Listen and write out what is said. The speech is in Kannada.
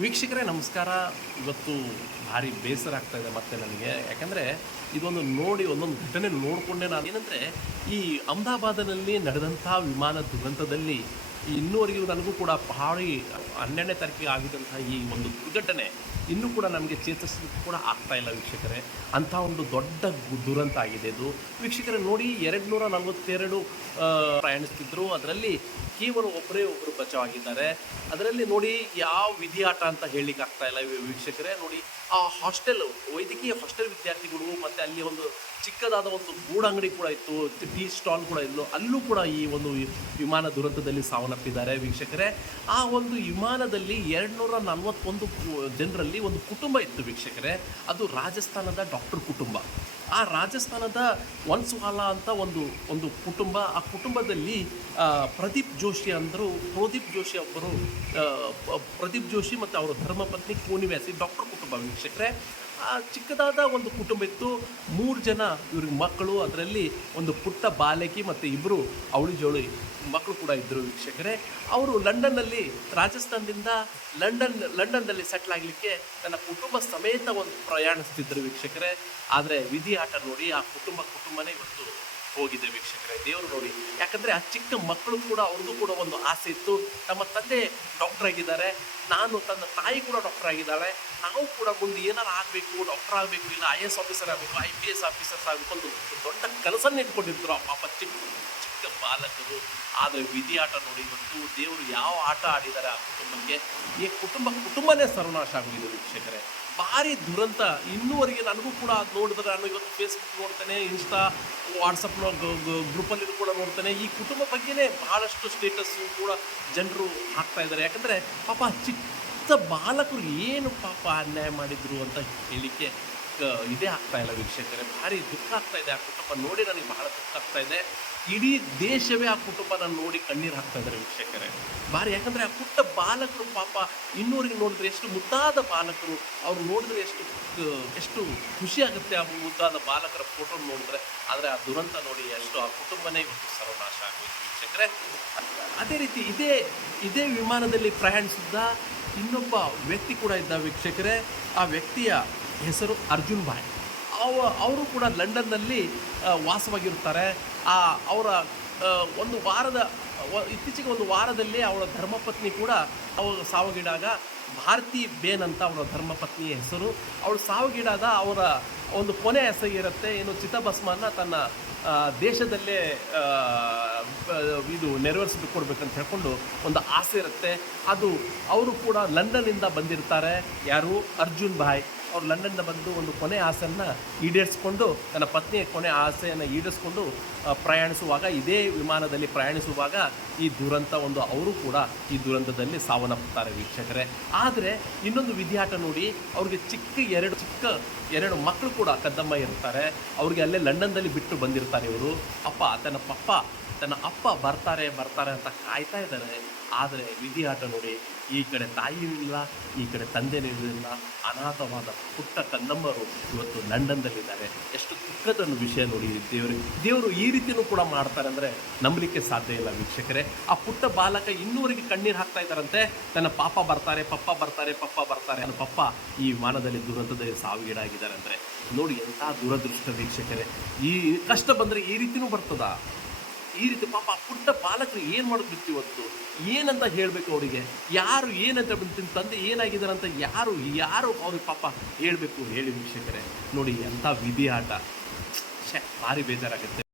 ವೀಕ್ಷಕರೇ, ನಮಸ್ಕಾರ. ಇವತ್ತು ಭಾರಿ ಬೇಸರ ಆಗ್ತಾ ಇದೆ ಮತ್ತೆ ನನಗೆ. ಯಾಕಂದರೆ ಇದೊಂದು ನೋಡಿ, ಒಂದೊಂದು ಘಟನೆ ನೋಡಿಕೊಂಡೆ ನಾನು. ಏನಂದರೆ, ಈ ಅಹಮದಾಬಾದಿನಲ್ಲಿ ನಡೆದಂಥ ವಿಮಾನ ದುರಂತದಲ್ಲಿ ಇನ್ನೂವರೆಗೂ ನನಗೂ ಕೂಡ ಭಾರಿ ಹನ್ನೆರಡನೇ ತಾರೀಕಿಗೆ ಆಗಿದ್ದಂಥ ಈ ಒಂದು ದುರ್ಘಟನೆ ಇನ್ನೂ ಕೂಡ ನಮಗೆ ಚೇತರಿಸಲಿಕ್ಕೆ ಕೂಡ ಆಗ್ತಾ ಇಲ್ಲ ವೀಕ್ಷಕರೇ. ಅಂಥ ಒಂದು ದೊಡ್ಡ ದುರಂತ ಆಗಿದೆ ಇದು. ವೀಕ್ಷಕರೇ, ನೋಡಿ ಎರಡು ನೂರ ನಲವತ್ತೆರಡು ಪ್ರಯಾಣಿಸ್ತಿದ್ರು. ಅದರಲ್ಲಿ ಕೇವಲ ಒಬ್ಬರೇ ಒಬ್ಬರು ಬಚಾವಾಗಿದ್ದಾರೆ. ಅದರಲ್ಲಿ ನೋಡಿ, ಯಾವ ವಿಧಿಯಾಟ ಅಂತ ಹೇಳಲಿಕ್ಕೆ ಆಗ್ತಾ ಇಲ್ಲ ವೀಕ್ಷಕರೇ. ನೋಡಿ, ಆ ಹಾಸ್ಟೆಲ್, ವೈದ್ಯಕೀಯ ಹಾಸ್ಟೆಲ್ ವಿದ್ಯಾರ್ಥಿಗಳು ಮತ್ತು ಅಲ್ಲಿ ಒಂದು ಚಿಕ್ಕದಾದ ಒಂದು ಗೂಡಂಗಡಿ ಕೂಡ ಇತ್ತು, ಟೀ ಸ್ಟಾಲ್ ಕೂಡ ಇತ್ತು ಅಲ್ಲೂ ಕೂಡ ಈ ಒಂದು ವಿಮಾನ ದುರಂತದಲ್ಲಿ ಸಾವನ್ನಪ್ಪಿದ್ದಾರೆ ವೀಕ್ಷಕರೇ. ಆ ಒಂದು ವಿಮಾನದಲ್ಲಿ ಎರಡುನೂರ ನಲವತ್ತೊಂದು ಜನರಲ್ಲಿ ಒಂದು ಕುಟುಂಬ ಇತ್ತು ವೀಕ್ಷಕರೇ. ಅದು ರಾಜಸ್ಥಾನದ ಡಾಕ್ಟರ್ ಕುಟುಂಬ. ಆ ರಾಜಸ್ಥಾನದ ಒನ್ಸುವಾಲ ಅಂತ ಒಂದು ಒಂದು ಕುಟುಂಬ, ಆ ಕುಟುಂಬದಲ್ಲಿ ಪ್ರದೀಪ್ ಜೋಶಿ ಅಂದರು, ಪ್ರದೀಪ್ ಜೋಶಿ ಒಬ್ಬರು ಪ್ರದೀಪ್ ಜೋಶಿ ಮತ್ತು ಅವರ ಧರ್ಮಪತ್ನಿ ಕೋನಿವ್ಯಾಸಿ ಡಾಕ್ಟರ್ ಕುಟುಂಬ ವೀಕ್ಷಕರೇ. ಆ ಚಿಕ್ಕದಾದ ಒಂದು ಕುಟುಂಬ ಇತ್ತು. ಮೂರು ಜನ ಇವ್ರಿಗೆ ಮಕ್ಕಳು, ಅದರಲ್ಲಿ ಒಂದು ಪುಟ್ಟ ಬಾಲಕಿ ಮತ್ತು ಇಬ್ಬರು ಅವಳಿ ಜೋಳಿ ಮಕ್ಕಳು ಕೂಡ ಇದ್ದರು ವೀಕ್ಷಕರೇ. ಅವರು ಲಂಡನ್ನಲ್ಲಿ, ರಾಜಸ್ಥಾನದಿಂದ ಲಂಡನ್, ಲಂಡನ್ನಲ್ಲಿ ಸೆಟ್ಲ್ ಆಗಲಿಕ್ಕೆ ತನ್ನ ಕುಟುಂಬ ಸಮೇತ ಒಂದು ಪ್ರಯಾಣಿಸ್ತಿದ್ದರು ವೀಕ್ಷಕರೇ. ಆದರೆ ವಿಧಿ ಆಟ ನೋಡಿ ಆ ಕುಟುಂಬ ಕುಟುಂಬನೇ ಇವತ್ತು ಹೋಗಿದೆ ವೀಕ್ಷಕರೇ, ದೇವರು ನೋಡಿ. ಯಾಕಂದರೆ ಆ ಚಿಕ್ಕ ಮಕ್ಕಳು ಕೂಡ, ಅವ್ರದ್ದು ಕೂಡ ಒಂದು ಆಸೆ ಇತ್ತು. ನಮ್ಮ ತಂದೆ ಡಾಕ್ಟರ್ ಆಗಿದ್ದಾರೆ. ನಾನು ತನ್ನ ತಾಯಿ ಕೂಡ ಡಾಕ್ಟರ್ ಆಗಿದ್ದಾಳೆ. ನಾವು ಕೂಡ ಮುಂದೆ ಏನಾರು ಆಗಬೇಕು ಡಾಕ್ಟರ್ ಆಗಬೇಕು, ಇಲ್ಲ ಐ ಎಸ್ ಆಫೀಸರ್ ಆಗಬೇಕು ಐ ಪಿ ಎಸ್ ಆಫೀಸರ್ಸ್ ಆಗಬೇಕು ಒಂದು ದೊಡ್ಡ ಕನಸನ್ನು ಇಟ್ಕೊಂಡಿದ್ರು ಆ ಪಾಪ ಚಿಕ್ಕ ಚಿಕ್ಕ ಬಾಲಕರು ಆದರೆ ವಿಧಿ ಆಟ ನೋಡಿ ಇವತ್ತು ದೇವರು ಯಾವ ಆಟ ಆಡಿದ್ದಾರೆ ಆ ಕುಟುಂಬಕ್ಕೆ, ಈ ಕುಟುಂಬ, ಕುಟುಂಬನೇ ಸರ್ವನಾಶ ಆಗೋಗಿದೆ ವೀಕ್ಷಕರೇ. ಭಾರಿ ದುರಂತ ಇನ್ನೂವರೆಗೆ ನನಗೂ ಕೂಡ ಅದು ನೋಡಿದ್ರೆ ನಾನು ಇವತ್ತು ಫೇಸ್ಬುಕ್ ನೋಡ್ತೇನೆ ಇನ್ಸ್ಟಾ ವಾಟ್ಸಪ್ನ ಗ್ರೂಪಲ್ಲಿ ಕೂಡ ನೋಡ್ತೇನೆ. ಈ ಕುಟುಂಬ ಬಗ್ಗೆನೇ ಬಹಳಷ್ಟು ಸ್ಟೇಟಸ್ಸು ಕೂಡ ಜನರು ಹಾಕ್ತಾ ಇದ್ದಾರೆ. ಯಾಕಂದರೆ ಪಾಪ ಚಿಕ್ಕ ಬಾಲಕರು ಏನು ಪಾಪ ಅನ್ಯಾಯ ಮಾಡಿದ್ರು ಅಂತ ಹೇಳಿಕೆ ಇದೇ ಆಗ್ತಾ ಇಲ್ಲ ವೀಕ್ಷಕರೇ. ಭಾರಿ ದುಃಖ ಆಗ್ತಾ ಇದೆ. ಆ ಕುಟುಂಬ ನೋಡಿ ನನಗೆ ಬಹಳ ದುಃಖ ಆಗ್ತಾ ಇದೆ. ಇಡೀ ದೇಶವೇ ಆ ಕುಟುಂಬನ ನೋಡಿ ಕಣ್ಣೀರು ಹಾಕ್ತಾ ಇದ್ದಾರೆ ವೀಕ್ಷಕರೇ. ಭಾರಿ ಯಾಕಂದರೆ ಆ ಪುಟ್ಟ ಬಾಲಕರು ಪಾಪ ಇನ್ನೂರಿಗೆ ನೋಡಿದ್ರೆ ಎಷ್ಟು ಮುದ್ದಾದ ಬಾಲಕರು, ಅವ್ರು ನೋಡಿದ್ರೆ ಎಷ್ಟು ಎಷ್ಟು ಖುಷಿ ಆಗುತ್ತೆ ಆ ಮುದ್ದಾದ ಬಾಲಕರ ಫೋಟೋ ನೋಡಿದ್ರೆ. ಆದರೆ ಆ ದುರಂತ ನೋಡಿ ಎಷ್ಟು ಆ ಕುಟುಂಬನೇ ಇವತ್ತು ಸರ್ವನಾಶ ಆಗಬೇಕು ವೀಕ್ಷಕರೇ. ಅದೇ ರೀತಿ ಇದೇ ಇದೇ ವಿಮಾನದಲ್ಲಿ ಪ್ರಯಾಣಿಸಿದ್ದ ಇನ್ನೊಬ್ಬ ವ್ಯಕ್ತಿ ಕೂಡ ಇದ್ದ ವೀಕ್ಷಕರೇ. ಆ ವ್ಯಕ್ತಿಯ ಹೆಸರು ಅರ್ಜುನ್. ಭಾಯ್. ಅವ ಅವರು ಕೂಡ ಲಂಡನ್ನಲ್ಲಿ ವಾಸವಾಗಿರುತ್ತಾರೆ. ಆ, ಅವರ ಒಂದು ವಾರದ ಇತ್ತೀಚೆಗೆ ಒಂದು ವಾರದಲ್ಲಿ ಅವರ ಧರ್ಮಪತ್ನಿ ಕೂಡ ಅವರು ಸಾವಗೀಡಾಗ ಭಾರತಿ ಬೇನ್ ಅಂತ ಅವರ ಧರ್ಮಪತ್ನಿಯ ಹೆಸರು. ಅವಳು ಸಾವಿಗೀಡಾದ ಅವರ ಒಂದು ಕೊನೆ ಹೆಸರಿರುತ್ತೆ ಏನು ಚಿತಾಭಸ್ಮನ ತನ್ನ ದೇಶದಲ್ಲೇ ಇದು ನೆರವೇರಿಸಿ ಕೊಡ್ಬೇಕಂತ ಹೇಳ್ಕೊಂಡು ಒಂದು ಆಸೆ ಇರುತ್ತೆ. ಅದು ಅವರು ಕೂಡ ಲಂಡನ್ನಿಂದ ಬಂದಿರ್ತಾರೆ. ಯಾರು? ಅರ್ಜುನ್ ಭಾಯ್. ಅವ್ರು ಲಂಡನ್ನ ಬಂದು ಒಂದು ಕೊನೆ ಆಸೆಯನ್ನು ಈಡೇರಿಸ್ಕೊಂಡು, ತನ್ನ ಪತ್ನಿಯ ಕೊನೆ ಆಸೆಯನ್ನು ಈಡೇರಿಸ್ಕೊಂಡು ಪ್ರಯಾಣಿಸುವಾಗ, ಇದೇ ವಿಮಾನದಲ್ಲಿ ಪ್ರಯಾಣಿಸುವಾಗ ಈ ದುರಂತ ಒಂದು ಅವರು ಕೂಡ ಈ ದುರಂತದಲ್ಲಿ ಸಾವನ್ನಪ್ಪುತ್ತಾರೆ ವೀಕ್ಷಕರೇ. ಆದರೆ ಇನ್ನೊಂದು ವಿಧಿಯಾಟ ನೋಡಿ, ಅವ್ರಿಗೆ ಚಿಕ್ಕ ಎರಡು ಚಿಕ್ಕ ಎರಡು ಮಕ್ಕಳು ಕೂಡ ಕದ್ದಮ್ಮ ಇರ್ತಾರೆ. ಅವ್ರಿಗೆ ಅಲ್ಲೇ ಲಂಡನ್ದಲ್ಲಿ ಬಿಟ್ಟು ಬಂದಿರ್ತಾರೆ ಇವರು. ಅಪ್ಪ, ತನ್ನ ಪಪ್ಪ, ತನ್ನ ಅಪ್ಪ ಬರ್ತಾರೆ ಬರ್ತಾರೆ ಅಂತ ಕಾಯ್ತಾ ಇದ್ದಾರೆ. ಆದರೆ ವಿಧಿಯಾಟ ನೋಡಿ, ಈ ಕಡೆ ತಾಯಿಯೂ ಇಲ್ಲ, ಈ ಕಡೆ ತಂದೆನೂ ಇರಲಿಲ್ಲ ಅನಾಥವಾದ ಪುಟ್ಟ ಕನ್ನಮ್ಮರು ಇವತ್ತು ಲಂಡನ್ದಲ್ಲಿದ್ದಾರೆ. ಎಷ್ಟು ದುಃಖದ ವಿಷಯ ನೋಡಿ ದೇವರು. ದೇವರು ಈ ರೀತಿಯೂ ಕೂಡ ಮಾಡ್ತಾರೆ ಅಂದರೆ ನಂಬಲಿಕ್ಕೆ ಸಾಧ್ಯ ಇಲ್ಲ ವೀಕ್ಷಕರೇ. ಆ ಪುಟ್ಟ ಬಾಲಕ ಇನ್ನೂವರೆಗೆ ಕಣ್ಣೀರು ಹಾಕ್ತಾ ಇದ್ದಾರಂತೆ. ತನ್ನ ಪಾಪ ಬರ್ತಾರೆ, ಪಪ್ಪ ಬರ್ತಾರೆ ಪಪ್ಪ ಬರ್ತಾರೆ. ನನ್ನ ಪಪ್ಪ ಈ ವಿಮಾನದಲ್ಲಿ ದುರಂತದ ಸಾವಿಗೀಡಾಗಿದ್ದಾರೆ ಅಂದರೆ. ನೋಡಿ ಎಂಥ ದುರದೃಷ್ಟ ವೀಕ್ಷಕರೇ. ಈ ಕಷ್ಟ ಬಂದರೆ ಈ ರೀತಿಯೂ ಬರ್ತದಾ? ಈ ರೀತಿ ಪಾಪ ಪುಟ್ಟ ಬಾಲಕರು ಏನು ಮಾಡೋದಿತ್ತು ಇವತ್ತು ಏನಂತ ಹೇಳಬೇಕು ಅವರಿಗೆ? ಯಾರು ಏನಂತ ಬಂದು ತಂದೆ ಏನಾಗಿದ್ದಾರೆ ಅಂತ ಯಾರು ಯಾರು ಅವ್ರಿಗೆ ಪಾಪ ಹೇಳಬೇಕು? ಹೇಳಿ ವೀಕ್ಷಕರೇ ನೋಡಿ ಎಂಥ ವಿಧಿ ಆಟ. ಶೇ ಭಾರಿ ಬೇಜಾರಾಗುತ್ತೆ.